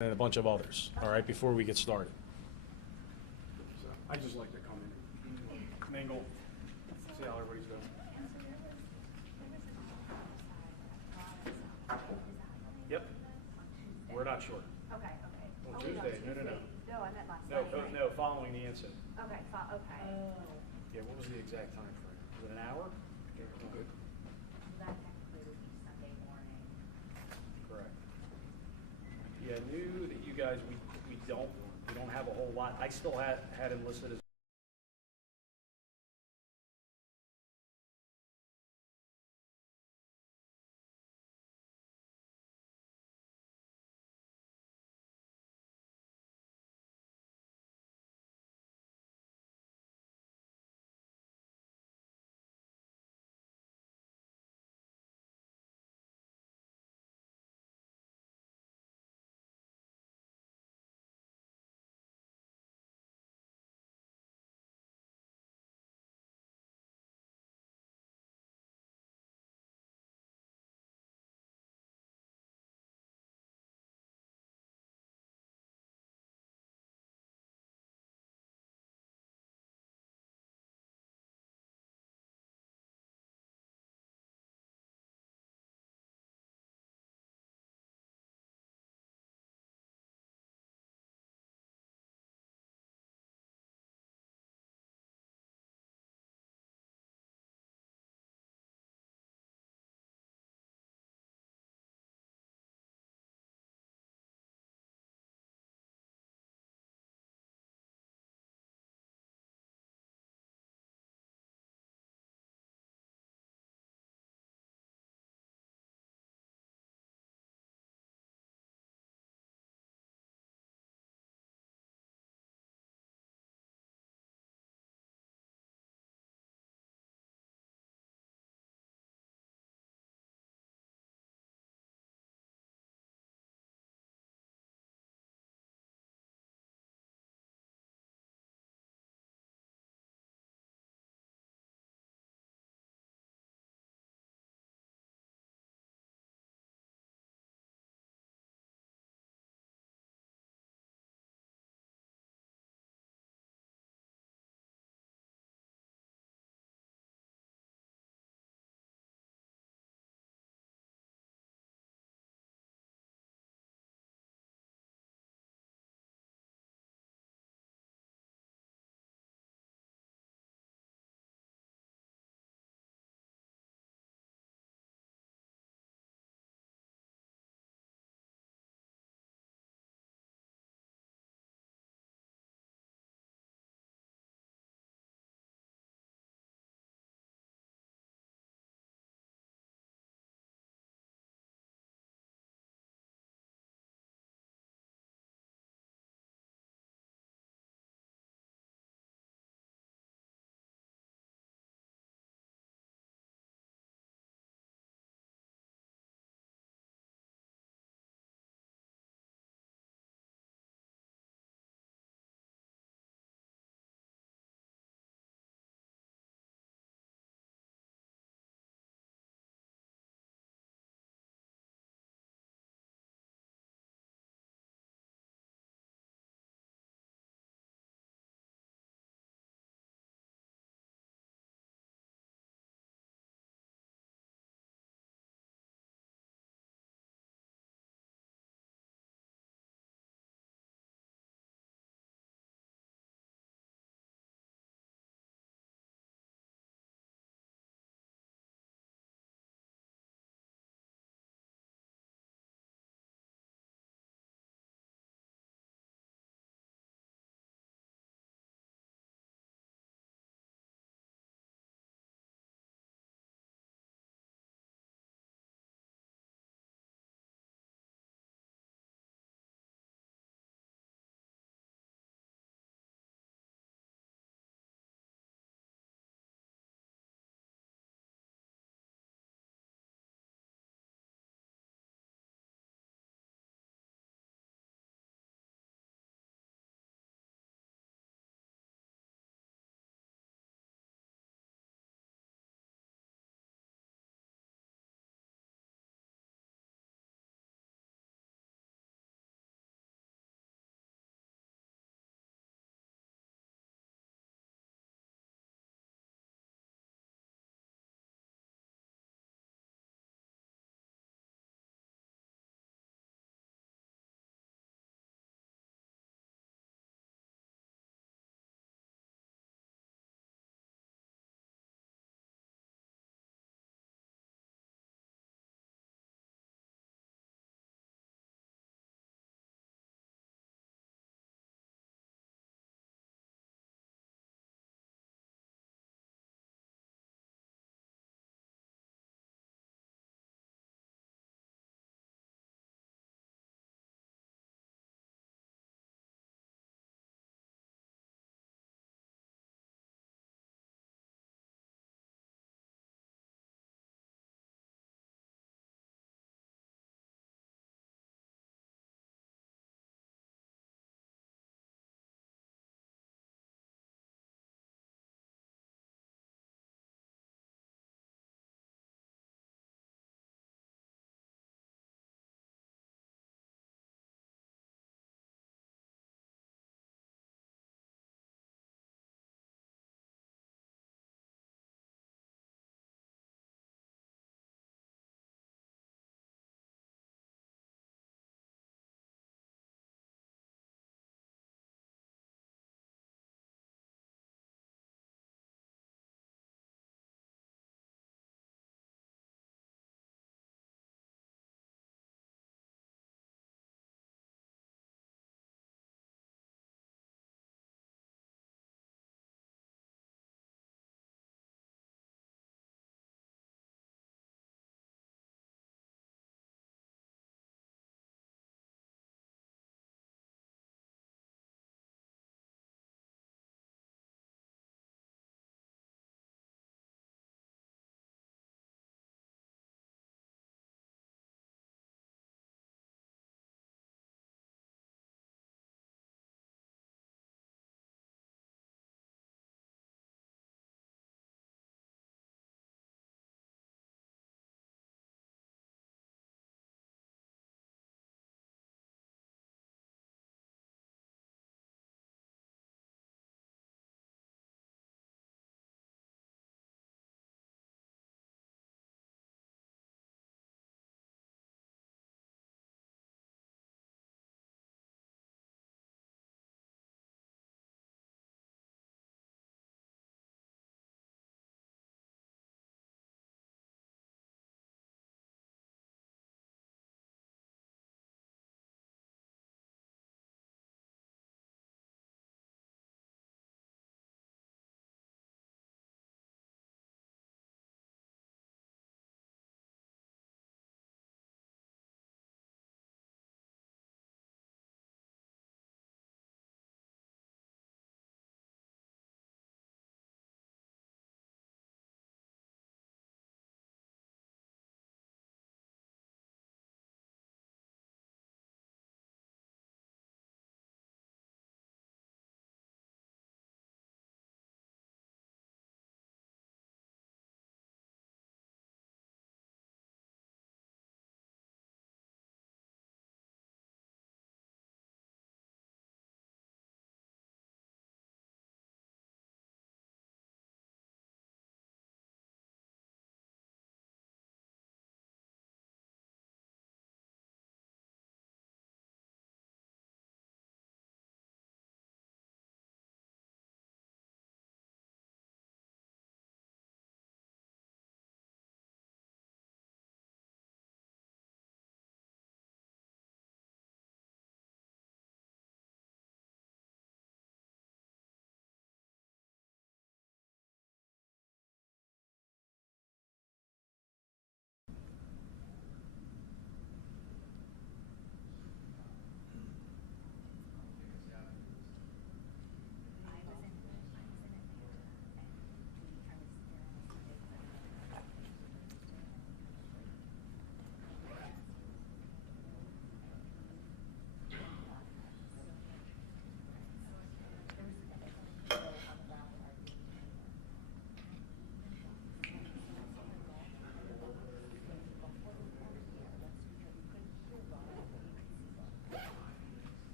and a bunch of others, all right, before we get started. So I just like to come in, mingle, see how everybody's doing. Yep. We're not sure. Okay, okay. On Oh, Tuesday? No, no, no. No, I meant last No, night. no, following the incident. Okay, okay. Yeah, what was the exact time frame? Was it an hour? Good. That technically would be Sunday morning. Correct. Yeah, knew that you guys, we don't have a whole lot. I still had him listed as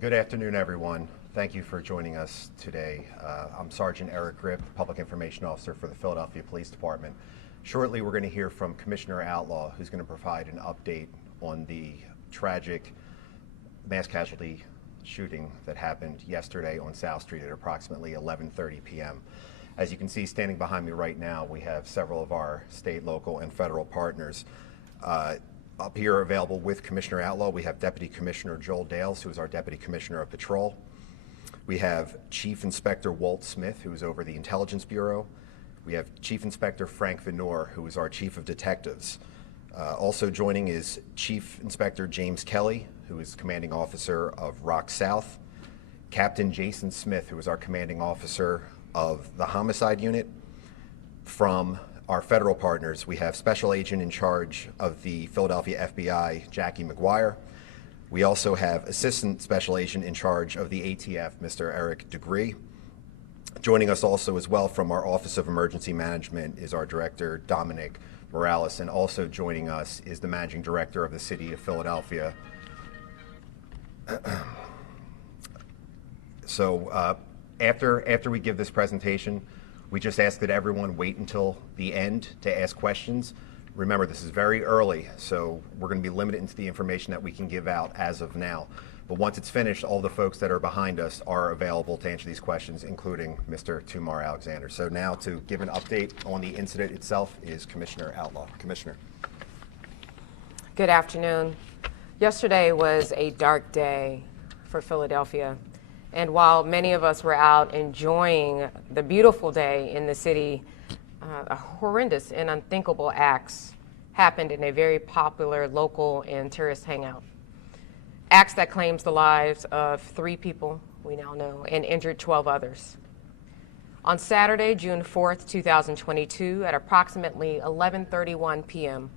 Good afternoon, everyone. Thank you for joining us today. I'm Sergeant Eric Grip, Public Information Officer for the Philadelphia Police Department. Shortly, we're going to hear from Commissioner Outlaw, who's going to provide an update on the tragic mass casualty shooting that happened yesterday on South Street at approximately 11:30 p.m. As you can see, standing behind me right now, we have several of our state, local, and federal partners. Up here available with Commissioner Outlaw, we have Deputy Commissioner Joel Dales, who is our Deputy Commissioner of Patrol. We have Chief Inspector Walt Smith, who is over the Intelligence Bureau. We have Chief Inspector Frank Venor, who is our Chief of Detectives. Also joining is Chief Inspector James Kelly, who is Commanding Officer of Rock South. Captain Jason Smith, who is our Commanding Officer of the Homicide Unit. From our federal partners, we have Special Agent in charge of the Philadelphia FBI, Jackie McGuire. We also have Assistant Special Agent in charge of the ATF, Mr. Eric Degree. Joining us also as well from our Office of Emergency Management is our Director, Dominic Morales, and also joining us is the Managing Director of the City of Philadelphia. So after we give this presentation, we just ask that everyone wait until the end to ask questions. Remember, this is very early, so we're going to be limited into the information that we can give out as of now. But once it's finished, all the folks that are behind us are available to answer these questions, including Mr. Tumar Alexander. So now to give an update on the incident itself is Commissioner Outlaw. Commissioner. Good afternoon. Yesterday was a dark day for Philadelphia. And while many of us were out enjoying the beautiful day in the city, horrendous and unthinkable acts happened in a very popular local and tourist hangout. Acts that claims the lives of 3 people, we now know, and injured 12 others. On Saturday, June 4th, 2022, at approximately 11:31 p.m.,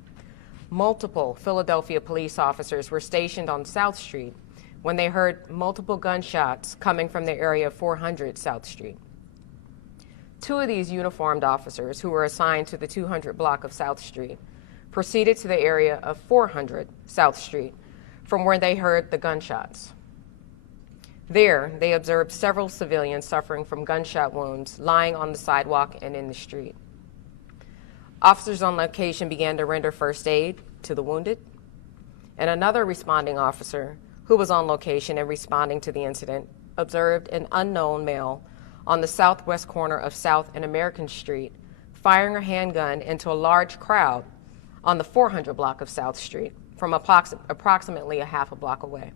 multiple Philadelphia police officers were stationed on South Street when they heard multiple gunshots coming from the area of 400 South Street. 2 of these uniformed officers, who were assigned to the 200 block of South Street, proceeded to the area of 400 South Street from where they heard the gunshots. There, they observed several civilians suffering from gunshot wounds lying on the sidewalk and in the street. Officers on location began to render first aid to the wounded, and another responding officer who was on location and responding to the incident observed an unknown male on the southwest corner of South and American Street firing a handgun into a large crowd on the 400 block of South Street from approximately a half a block away.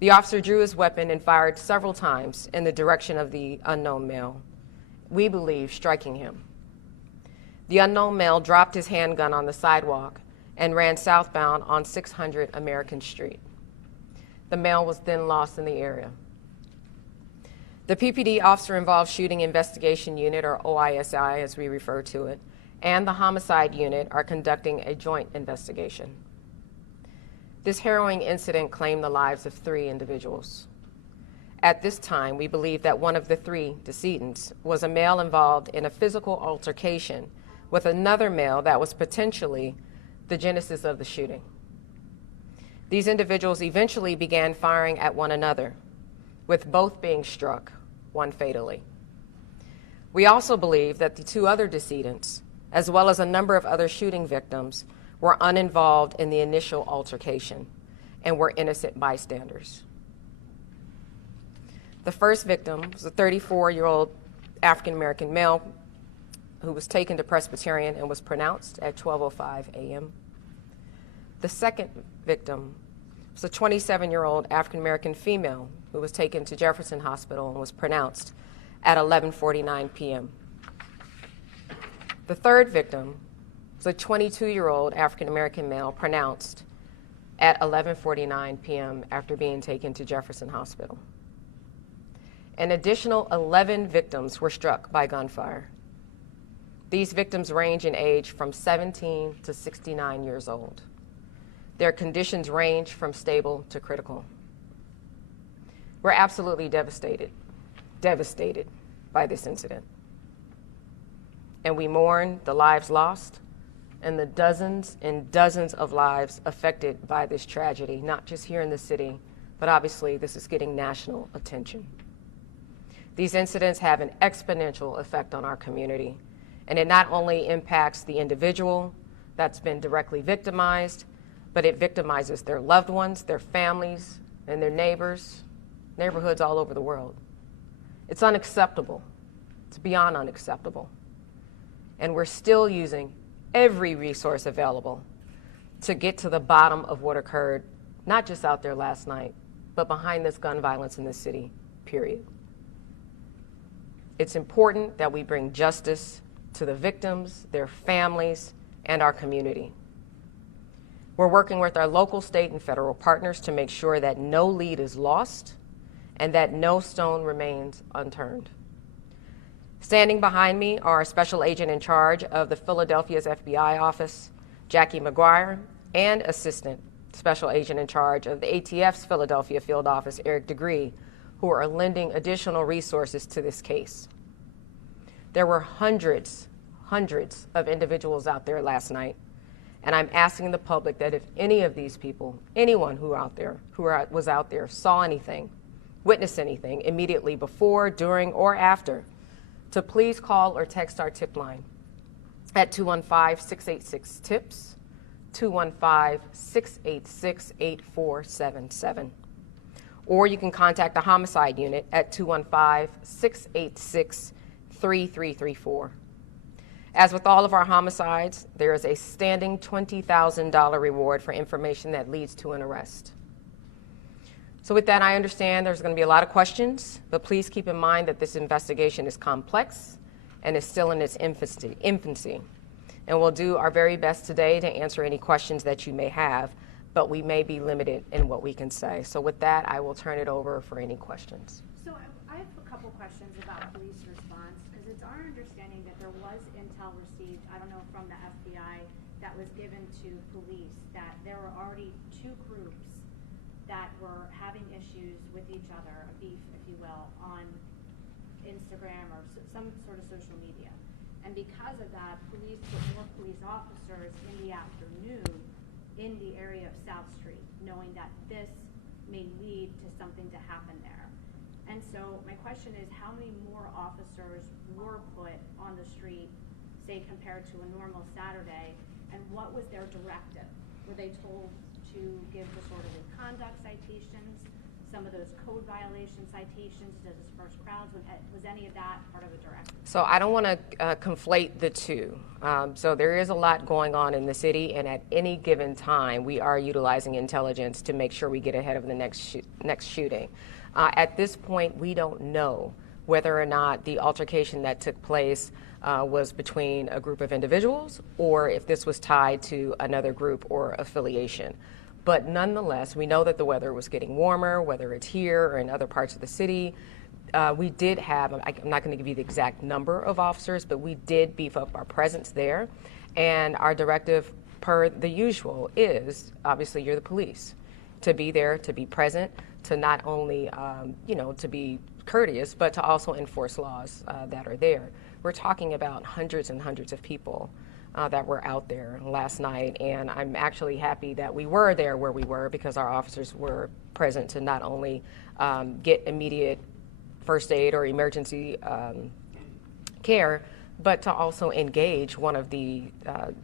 The officer drew his weapon and fired several times in the direction of the unknown male, we believe striking him. The unknown male dropped his handgun on the sidewalk and ran southbound on 600 American Street. The male was then lost in the area. The PPD Officer-Involved Shooting Investigation Unit, or OISI as we refer to it, and the Homicide Unit are conducting a joint investigation. This harrowing incident claimed the lives of 3 individuals. At this time, we believe that one of the 3 decedents was a male involved in a physical altercation with another male that was potentially the genesis of the shooting. These individuals eventually began firing at one another, with both being struck, one fatally. We also believe that the 2 other decedents, as well as a number of other shooting victims, were uninvolved in the initial altercation and were innocent bystanders. The first victim was a 34-year-old African-American male who was taken to Presbyterian and was pronounced at 12:05 a.m. The second victim was a 27-year-old African-American female who was taken to Jefferson Hospital and was pronounced at 11:49 p.m. The third victim was a 22-year-old African-American male pronounced at 11:49 p.m. after being taken to Jefferson Hospital. An additional 11 victims were struck by gunfire. These victims range in age from 17 to 69 years old. Their conditions range from stable to critical. We're absolutely devastated by this incident. And we mourn the lives lost and the dozens and dozens of lives affected by this tragedy, not just here in the city, but obviously this is getting national attention. These incidents have an exponential effect on our community, and it not only impacts the individual that's been directly victimized, but it victimizes their loved ones, their families, and their neighbors, neighborhoods all over the world. It's unacceptable. It's beyond unacceptable. And we're still using every resource available to get to the bottom of what occurred, not just out there last night, but behind this gun violence in this city, period. It's important that we bring justice to the victims, their families, and our community. We're working with our local, state, and federal partners to make sure that no lead is lost and that no stone remains unturned. Standing behind me are Special Agent in charge of the Philadelphia's FBI office, Jackie McGuire, and Assistant Special Agent in charge of the ATF's Philadelphia field office, Eric DeGree, who are lending additional resources to this case. There were hundreds of individuals out there last night, and I'm asking the public that if any of these people, anyone who was out there, saw anything, witnessed anything immediately before, during, or after, to please call or text our tip line at 215-686-TIPS, 215-686-8477. Or you can contact the homicide unit at 215-686-3334. As with all of our homicides, there is a standing $20,000 reward for information that leads to an arrest. So with that, I understand there's going to be a lot of questions, but please keep in mind that this investigation is complex and is still in its infancy. And we'll do our very best today to answer any questions that you may have, but we may be limited in what we can say. So with that, I will turn it over for any questions. So I have a couple questions about police response, because it's our understanding that there was intel received, I don't know, from the FBI that was given to police, that there were already two groups that were having issues with each other, a beef, if you will, on Instagram or some sort of social media. And because of that, police put more police officers in the afternoon in the area of South Street, knowing that this may lead to something to happen there. And so my question is, how many more officers were put on the street, say, compared to a normal Saturday, and what was their directive? Were they told to give disorderly conduct citations, some of those code violation citations to disperse crowds? Was any of that part of a directive? So I don't want to conflate the two. So there is a lot going on in the city, and at any given time, we are utilizing intelligence to make sure we get ahead of the next shooting. At this point, we don't know whether or not the altercation that took place was between a group of individuals or if this was tied to another group or affiliation. But nonetheless, we know that the weather was getting warmer, whether it's here or in other parts of the city. We did have, I'm not going to give you the exact number of officers, but we did beef up our presence there. And our directive, per the usual, is obviously you're the police, to be there, to be present, to not only, to be courteous, but to also enforce laws that are there. We're talking about hundreds and hundreds of people that were out there last night, and I'm actually happy that we were there where we were, because our officers were present to not only get immediate first aid or emergency care, but to also engage one of the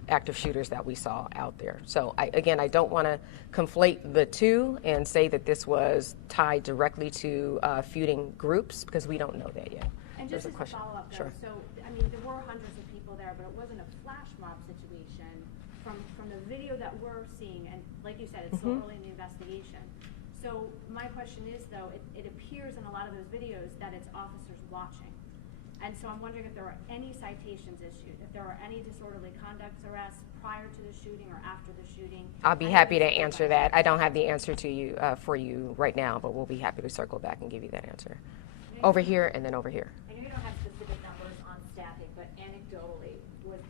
active shooters that we saw out there. So I don't want to conflate the two and say that this was tied directly to feuding groups, because we don't know that yet. And just as a follow-up, though, Sure. so, I mean, there were hundreds of people there, but it wasn't a flash mob situation. From the video that we're seeing, and like you said, it's still early in the investigation. So my question is, though, it appears in a lot of those videos that it's officers watching. And so I'm wondering if there are any citations issued, if there are any disorderly conduct arrests prior to the shooting or after the shooting. I'll be happy to answer that. I don't have the answer to you for you right now, but we'll be happy to circle back and give you that answer. Over here and then over here. I know you don't have specific numbers on staffing, but anecdotally, was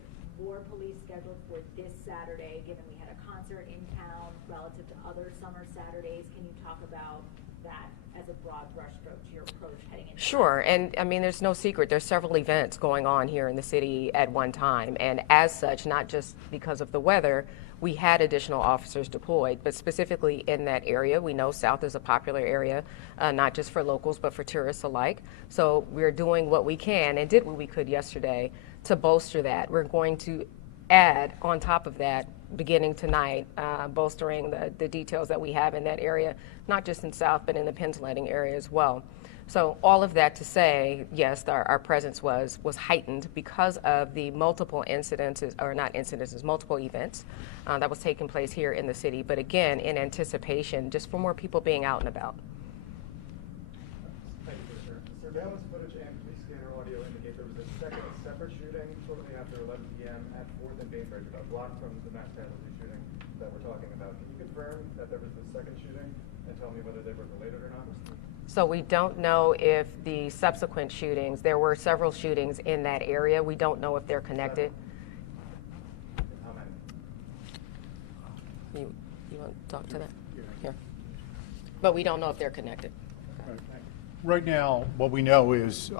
more police scheduled for this Saturday, given we had a concert in town relative to other summer Saturdays? Can you talk about that as a broad brushstroke to your approach heading into? Sure, and I mean, there's no secret. There's several events going on here in the city at one time, and as such, not just because of the weather, we had additional officers deployed, but specifically in that area. We know South is a popular area, not just for locals, but for tourists alike. So we're doing what we can and did what we could yesterday to bolster that. We're going to add on top of that beginning tonight, bolstering the details that we have in that area, not just in South, but in the Penns Landing area as well. So all of that to say, yes, our presence was heightened because of the multiple incidences, or not incidences, multiple events that was taking place here in the city. But again, in anticipation, just for more people being out and about. Thank you, sir. Surveillance footage and police scanner audio indicate there was a separate shooting shortly after 11 p.m. at 4th and Bainbridge, about a block from the mass casualty shooting that we're talking about. Can you confirm that there was the second shooting and tell me whether they were related or not? So we don't know if the subsequent shootings, there were several shootings in that area. We don't know if they're connected. How many? You want to talk to that? Here. But we don't know if they're connected. Right now, what we know is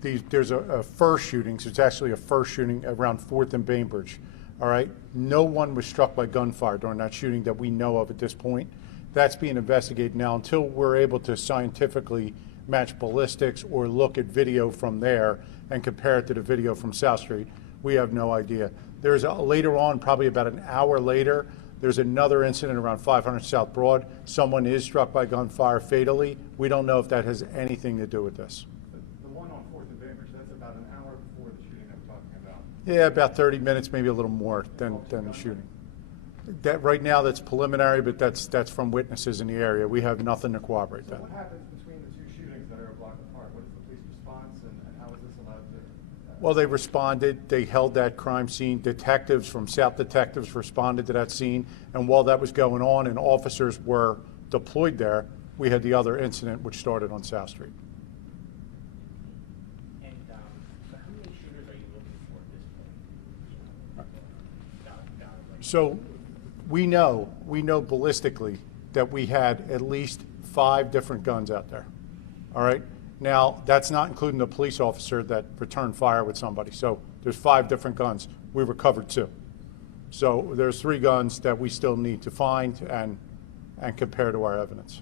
there's a first shooting. So it's actually a first shooting around 4th and Bainbridge. All right. No one was struck by gunfire during that shooting that we know of at this point. That's being investigated now. Until we're able to scientifically match ballistics or look at video from there and compare it to the video from South Street, we have no idea. There's later on, probably about an hour later, there's another incident around 500 South Broad. Someone is struck by gunfire fatally. We don't know if that has anything to do with this. The one on 4th and Bainbridge, that's about an hour before the shooting that we're talking about. Yeah, about 30 minutes, maybe a little more than the shooting. That right now, that's preliminary, but that's from witnesses in the area. We have nothing to corroborate So that. what happens between the two shootings that are a block apart? What is the police response and how is this allowed to? Well, they responded. They held that crime scene. Detectives from South Detectives responded to that scene. And while that was going on and officers were deployed there, we had the other incident which started on South Street. And so how many shooters are you looking for at this point? So we know ballistically that we had at least 5 different guns out there. All right. Now, that's not including the police officer that returned fire with somebody. So there's 5 different guns. We recovered 2. So there's 3 guns that we still need to find and compare to our evidence.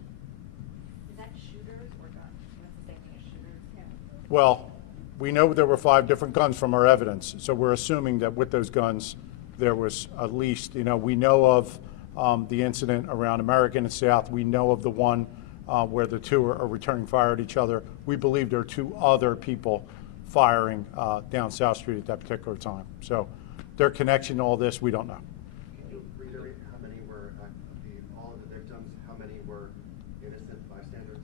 Is that shooters or guns? That's the same thing as shooters? Yeah. Well, we know there were 5 different guns from our evidence. So we're assuming that with those guns, there was at least, we know of the incident around American and South. We know of the one where the 2 are returning fire at each other. We believe there are 2 other people firing down South Street at that particular time. So their connection to all this, we don't know. Can you reiterate how many were, all of the victims, how many were innocent bystanders?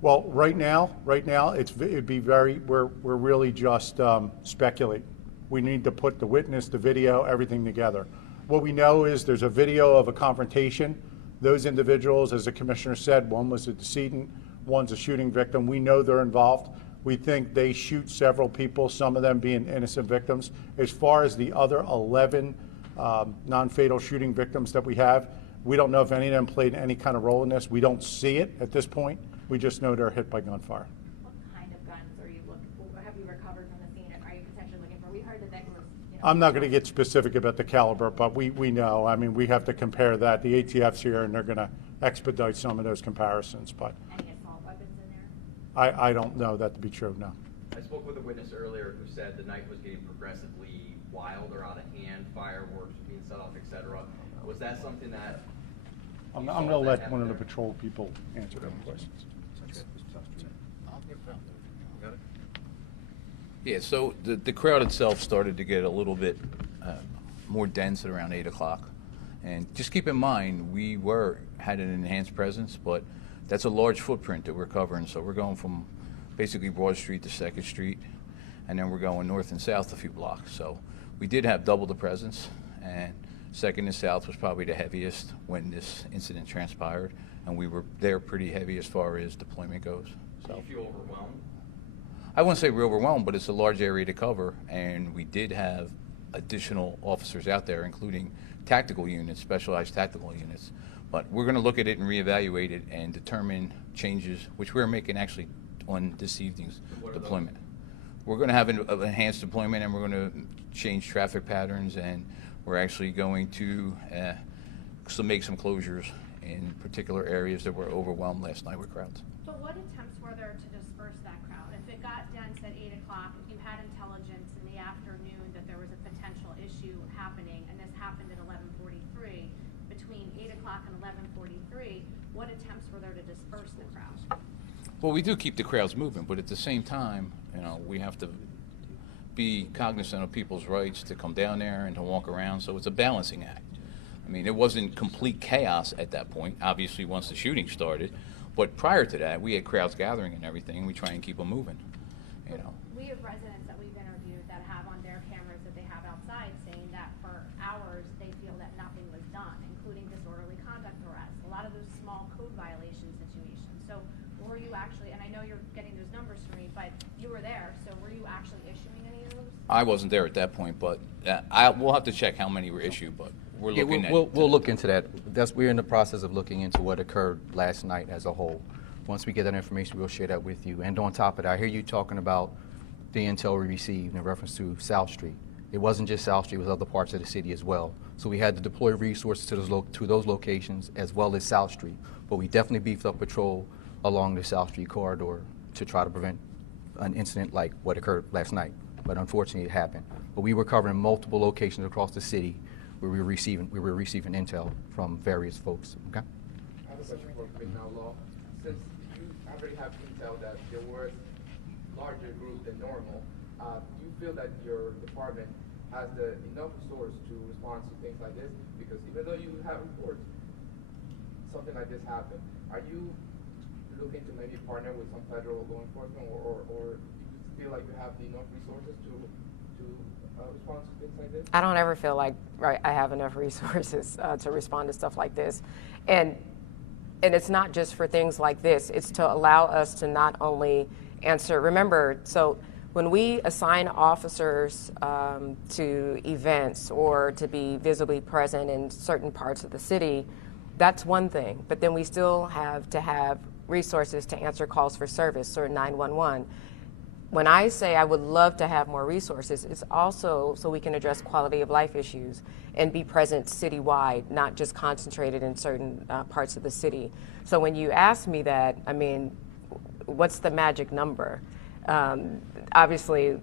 Well, right now, it'd be we're really just speculating. We need to put the witness, the video, everything together. What we know is there's a video of a confrontation. Those individuals, as the commissioner said, one was a decedent, one's a shooting victim. We know they're involved. We think they shoot several people, some of them being innocent victims. As far as the other 11 non-fatal shooting victims that we have, we don't know if any of them played any kind of role in this. We don't see it at this point. We just know they're hit by gunfire. What kind of guns are you looking for? Have you recovered from the scene? Are you potentially looking for? We heard that there was, I'm not going to get specific about the caliber, but we know. I mean, we have to compare that. The ATF's here, and they're going to expedite some of those comparisons. But any assault weapons in there? I don't know that to be true, no. I spoke with a witness earlier who said the night was getting progressively wild or out of hand, fireworks being set off, etc. Was that something that I'm you going saw to let that one of the happen? patrol people answer those questions. Yeah, so the crowd itself started to get a little bit more dense at around 8 o'clock. And just keep in mind, we had an enhanced presence, but that's a large footprint that we're covering. So we're going from basically Broad Street to 2nd Street, and then we're going north and south a few blocks. So we did have double the presence, and 2nd and South was probably the heaviest when this incident transpired, and we were there pretty heavy as far as deployment goes. Do you feel overwhelmed? I wouldn't say we're overwhelmed, but it's a large area to cover, and we did have additional officers out there, including tactical units, specialized tactical units. But we're going to look at it and reevaluate it and determine changes, which we're making actually on this evening's deployment. We're going to have an enhanced deployment, and we're going to change traffic patterns, and we're We're actually going to make some closures in particular areas that were overwhelmed last night with crowds. But what attempts were there to disperse that crowd? If it got dense at 8 o'clock, if you had intelligence in the afternoon that there was a potential issue happening, and this happened at 11:43, between 8 o'clock and 11:43, what attempts were there to disperse the crowd? Well, we do keep the crowds moving, but at the same time, we have to be cognizant of people's rights to come down there and to walk around, so it's a balancing act. I mean, it wasn't complete chaos at that point, obviously, once the shooting started, but prior to that, we had crowds gathering and everything. We try and keep them moving, We have residents that we've interviewed that have on their cameras that they have outside saying that for hours they feel that nothing was done, including disorderly conduct arrests, a lot of those small code violation situations. So were you actually, and I know you're getting those numbers for me, but you were there, so were you actually issuing any of those? I wasn't there at that point, but we'll have to check how many were issued, but we're Yeah, looking at we'll look into that. We're in the process of looking into what occurred last night as a whole. Once we get that information, we'll share that with you. And on top of that, I hear you talking about the intel we received in reference to South Street. It wasn't just South Street, it was other parts of the city as well. So we had to deploy resources to those locations as well as South Street. But we definitely beefed up patrol along the South Street corridor to try to prevent an incident like what occurred last night. But unfortunately, it happened. But we were covering multiple locations across the city where we were receiving intel from various folks. Okay. I have a question for Commissioner Law. Since you already have intel that there was larger group than normal, do you feel that your department has enough resource to respond to things like this? Because even though you have reports, something like this happened, are you looking to maybe partner with some federal law enforcement, or do you feel like you have enough resources to respond to things like this? I don't ever feel like I have enough resources to respond to stuff like this. And it's not just for things like this. It's to allow us to not only answer. Remember, so when we assign officers to events or to be visibly present in certain parts of the city, that's one thing. But then we still have to have resources to answer calls for service or 911. When I say I would love to have more resources, it's also so we can address quality of life issues and be present citywide, not just concentrated in certain parts of the city. So when you ask me that, I mean, what's the magic number? Obviously,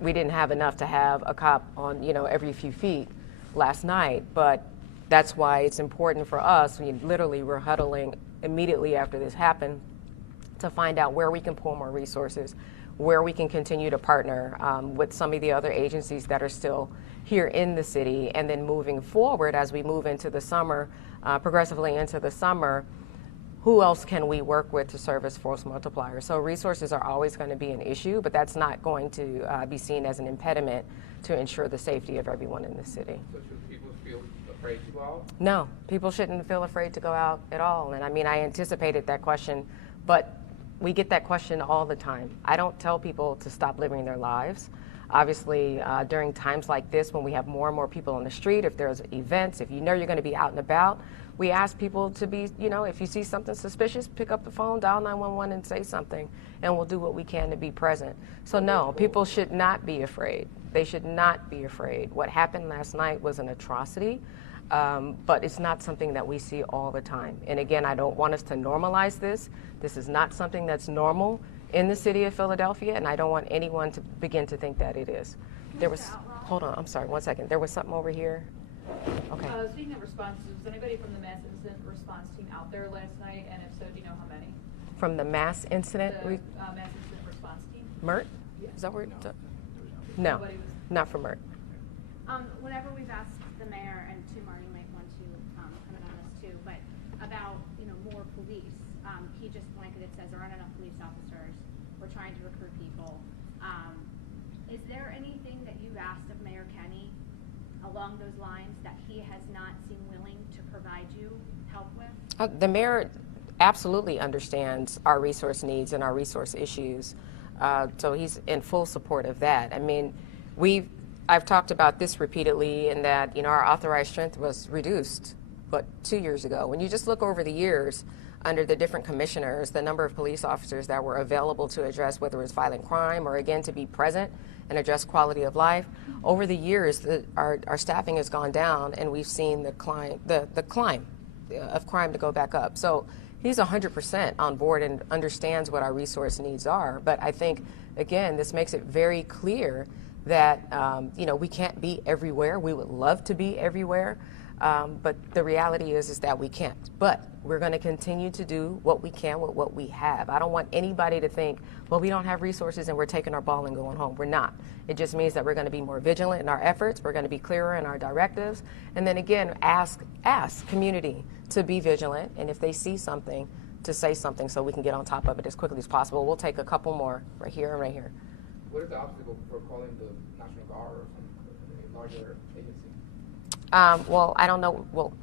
we didn't have enough to have a cop on, every few feet last night, but that's why it's important for us. We literally were huddling immediately after this happened to find out where we can pull more resources, where we can continue to partner with some of the other agencies that are still here in the city, and then moving forward as we move into the summer, progressively into the summer, who else can we work with to serve as force multipliers? So resources are always going to be an issue, but that's not going to be seen as an impediment to ensure the safety of everyone in the city. So should people feel afraid to go out? No, people shouldn't feel afraid to go out at all. And I mean, I anticipated that question, but we get that question all the time. I don't tell people to stop living their lives. Obviously, during times like this, when we have more and more people on the street, if there's events, if you know you're going to be out and about, we ask people to be, if you see something suspicious, pick up the phone, dial 911 and say something, and we'll do what we can to be present. So no, people should not be afraid. They should not be afraid. What happened last night was an atrocity, but it's not something that we see all the time. And again, I don't want us to normalize this. This is not something that's normal in the city of Philadelphia, and I don't want anyone to begin to think that it is. There was, hold on, I'm sorry, 1 second. There was something over here. Okay. Speaking of responses, was anybody from the mass incident response team out there last night? And if so, do you know how many? From the mass incident? The mass incident response team? MERT? Yes. Is that where? No, not from MERT. Whenever we've asked the mayor, and Tumar, you might want to comment on this too, but about more police, he just blanketed says there aren't enough police officers. We're trying to recruit people. Is there anything that you've asked of Mayor Kenny along those lines that he has not seemed willing to provide you help with? The mayor absolutely understands our resource needs and our resource issues. So he's in full support of that. I mean, I've talked about this repeatedly in that, our authorized strength was reduced, 2 years ago. When you just look over the years under the different commissioners, the number of police officers that were available to address whether it was violent crime or, again, to be present and address quality of life. Over the years, our staffing has gone down, and we've seen the climb of crime to go back up. So he's 100% on board and understands what our resource needs are. But I think, again, this makes it very clear that we can't be everywhere. We would love to be everywhere, but the reality is that we can't. But we're going to continue to do what we can with what we have. I don't want anybody to think, well, we don't have resources and we're taking our ball and going home. We're not. It just means that we're going to be more vigilant in our efforts. We're going to be clearer in our directives. And then again, ask community to be vigilant. And if they see something, to say something so we can get on top of it as quickly as possible. We'll take a couple more right here and right here. What is the obstacle for calling the National Guard or some larger agency? Well, I don't know. Well,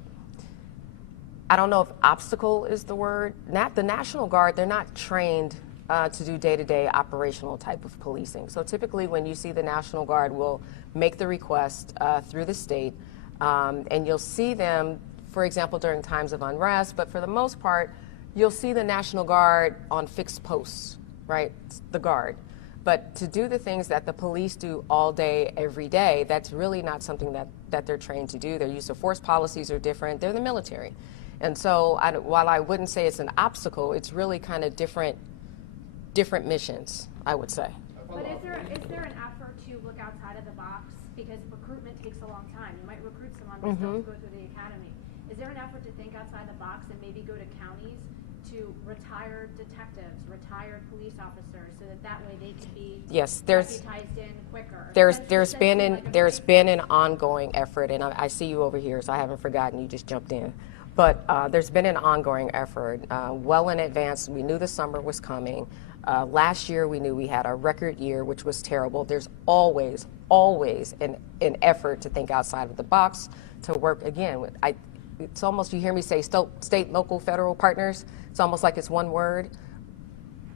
I don't know if obstacle is the word. The National Guard, they're not trained to do day-to-day operational type of policing. So typically when you see the National Guard, will make the request through the state, and you'll see them, for example, during times of unrest, but for the most part, you'll see the National Guard on fixed posts, right? The Guard. But to do the things that the police do all day, every day, that's really not something that they're trained to do. Their use of force policies are different. They're the military. And so while I wouldn't say it's an obstacle, it's really kind of different missions, I would say. But is there an effort to look outside of the box? Because recruitment takes a long time. You might recruit someone but still go through the academy. Is there an effort to think outside the box and maybe go to counties to retired detectives, retired police officers, so that way they can be deputized in quicker? There's been an ongoing effort, and I see you over here, so I haven't forgotten. You just jumped in. But there's been an ongoing effort. Well in advance, we knew the summer was coming. Last year, we knew we had a record year, which was terrible. There's always an effort to think outside of the box, to work, again, it's almost, you hear me say state, local, federal partners. It's almost like it's one word.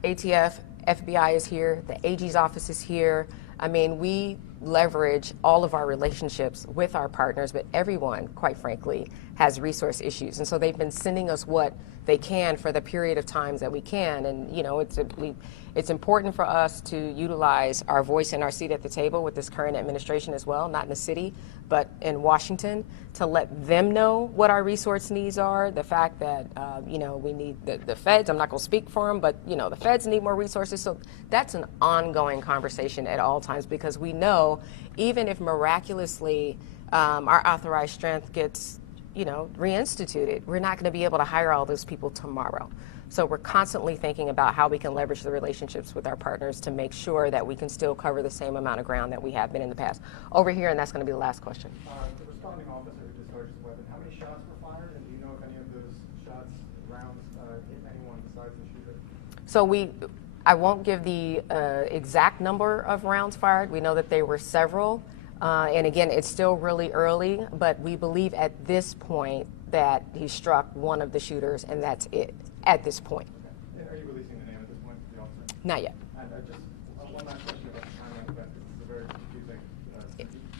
ATF, FBI is here, the AG's office is here. I mean, we leverage all of our relationships with our partners, but everyone, quite frankly, has resource issues. And so they've been sending us what they can for the period of times that we can. And, it's important for us to utilize our voice and our seat at the table with this current administration as well, not in the city, but in Washington, to let them know what our resource needs are. The fact that, we need the feds, I'm not going to speak for them, but, the feds need more resources. So that's an ongoing conversation at all times, because we know even if miraculously our authorized strength gets, reinstituted, we're not going to be able to hire all those people tomorrow. So we're constantly thinking about how we can leverage the relationships with our partners to make sure that we can still cover the same amount of ground that we have been in the past. Over here, and that's going to be the last question. The responding officer who discharged the weapon, how many shots were fired, and do you know if any of those shots, rounds, hit anyone besides the shooter? So I won't give the exact number of rounds fired. We know that there were several. And again, it's still really early, but we believe at this point that he struck one of the shooters, and that's it at this point. Okay. Are you releasing the name at this point to the officer? Not yet. And just one last question about the timeline of events. This is a very confusing.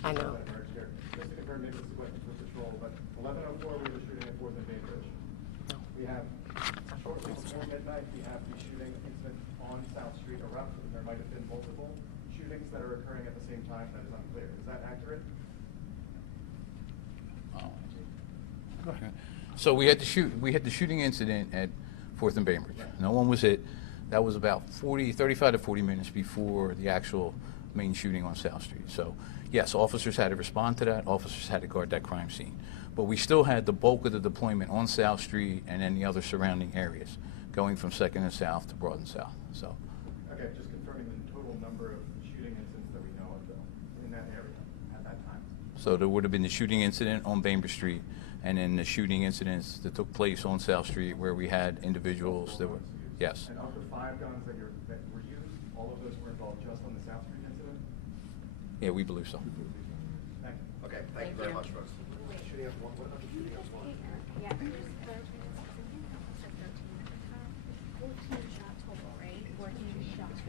I know. Here. Just to confirm, maybe this is a question for patrol, but 11:04 we were shooting at 4th and Bainbridge. No. We have shortly before midnight we have the shooting incident on South Street erupt, and there might have been multiple shootings that are occurring at the same time. That is unclear. Is that accurate? So we had the shooting incident at 4th and Bainbridge. No one was hit. That was about 35 to 40 minutes before the actual main shooting on South Street. So yes, officers had to respond to that. Officers had to guard that crime scene. But we still had the bulk of the deployment on South Street and then the other surrounding areas, going from 2nd and South to Broad and South. So. Okay, just confirming the total number of shooting incidents that we know of, though, in that area at that time. So there would have been the shooting incident on Bainbridge Street, and then the shooting incidents that took place on South Street, where we had individuals that were, yes. And of the 5 guns that were used, all of those were involved just on the South Street incident? Yeah, we believe so. Thank you. Okay, thank you very much, folks. Shooting up one. What about the shooting up one? Yeah, there's 13 shots total, right? 14 shots.